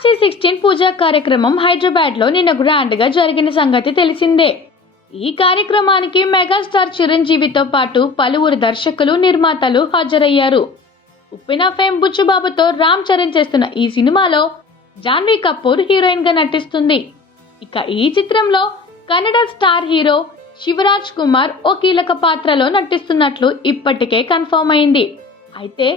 RC16 పూజా కార్యక్రమం హైదరాబాద్ లో నిన్న గ్రాండ్ గా జరిగిన సంగతి తెలిసిందే. ఈ కార్యక్రమానికి మెగాస్టార్ చిరంజీవితో పాటు పలువురు దర్శకులు, నిర్మాతలు హాజరయ్యారు. ఉప్పెన ఫేమ్ బుచ్చుబాబుతో రామ్ చరణ్ చేస్తున్న ఈ సినిమాలో జాన్వీ కపూర్ హీరోయిన్ గా నటిస్తుంది. ఇక ఈ చిత్రంలో కన్నడ స్టార్ హీరో శివరాజ్ కుమార్ ఓ కీలక పాత్రలో నటిస్తున్నట్లు ఇప్పటికే కన్ఫర్మ్ అయింది. అయితే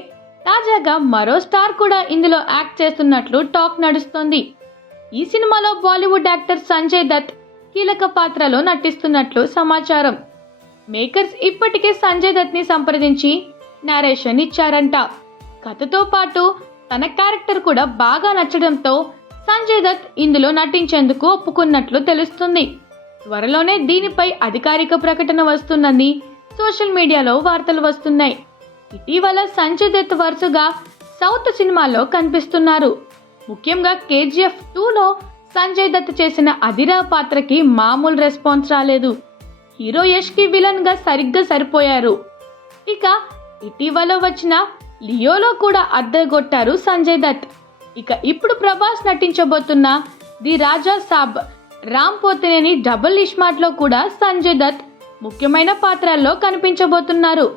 తాజాగా మరో స్టార్ కూడా ఇందులో యాక్ట్ చేస్తున్నట్లు టాక్ నడుస్తోంది. ఈ సినిమాలో బాలీవుడ్ యాక్టర్ సంజయ్ దత్ కీలక పాత్రలో నటిస్తున్నట్లు సమాచారం. మేకర్స్ ఇప్పటికే సంజయ్ దత్ ని సంప్రదించి నరేషన్ ఇచ్చారంట. కథతో పాటు తన క్యారెక్టర్ కూడా బాగా నచ్చడంతో సంజయ్ దత్ ఇందులో నటించేందుకు ఒప్పుకున్నట్లు తెలుస్తుంది. త్వరలోనే దీనిపై అధికారిక ప్రకటన వస్తుందని సోషల్ మీడియాలో వార్తలు వస్తున్నాయి. ఇటీవల సంజయ్ దత్ వరుసగా సౌత్ సినిమాల్లో కనిపిస్తున్నారు. ముఖ్యంగా KGF 2లో సంజయ్ దత్ చేసిన అదిరా పాత్రకి మామూలు రెస్పాన్స్ రాలేదు. హీరో యష్ కి విలన్ గా సరిగ్గా సరిపోయారు. ఇక ఇటీవల వచ్చిన లియోలో కూడా అద్దెగొట్టారు సంజయ్ దత్. ఇక ఇప్పుడు ప్రభాస్ నటించబోతున్న the Raja Saab Ram Pothineni double ismart లో కూడా సంజయ్ దత్ ముఖ్యమైన పాత్రల్లో కనిపించబోతున్నారు.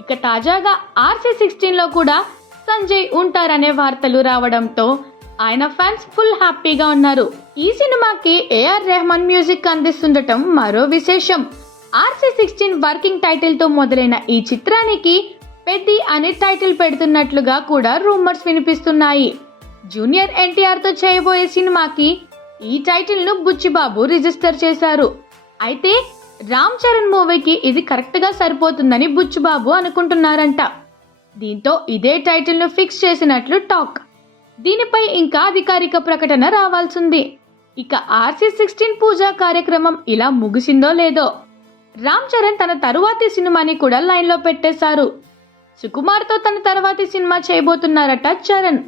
ఇక తాజాగా RC16 లో కూడా సంజయ్ ఉంటారనే వార్తలు రావడంతో ఆయన ఫ్యాన్స్ ఫుల్ హ్యాపీగా ఉన్నారు. ఈ సినిమాకి AR రెహమాన్ మ్యూజిక్ అందిస్తుండటం మరో విశేషం. RC16 వర్కింగ్ టైటిల్ తో మొదలైన ఈ చిత్రానికి పెద్ది అనే టైటిల్ పెడుతున్నట్లుగా కూడా రూమర్స్ వినిపిస్తున్నాయి. జూనియర్ NTR తో చేయబోయే సినిమాకి ఈ టైటిల్ ను బుచ్చిబాబు రిజిస్టర్ చేశారు. అయితే రామ్ చరణ్ మూవీకి ఇది కరెక్ట్ గా సరిపోతుందని బుచ్చిబాబు అనుకుంటున్నారంట. దీంతో ఇదే టైటిల్ ను ఫిక్స్ చేసినట్లు టాక్. దీనిపై ఇంకా అధికారిక ప్రకటన రావాల్సింది. ఇక RC16 పూజా కార్యక్రమం ఇలా ముగిసిందో లేదో రామ్ చరణ్ తన తరువాతి సినిమాని కూడా లైన్ లో పెట్టేశారు. సుకుమార్ తో తన తరువాతి సినిమా చేయబోతున్నారట చరణ్.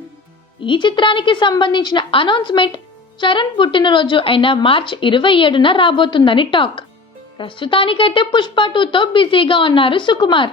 ఈ చిత్రానికి సంబంధించిన అనౌన్స్మెంట్ చరణ్ పుట్టినరోజు అయిన మార్చ్ 27న రాబోతుందని టాక్. ప్రస్తుతానికైతే పుష్ప 2తో బిజీగా ఉన్నారు సుకుమార్.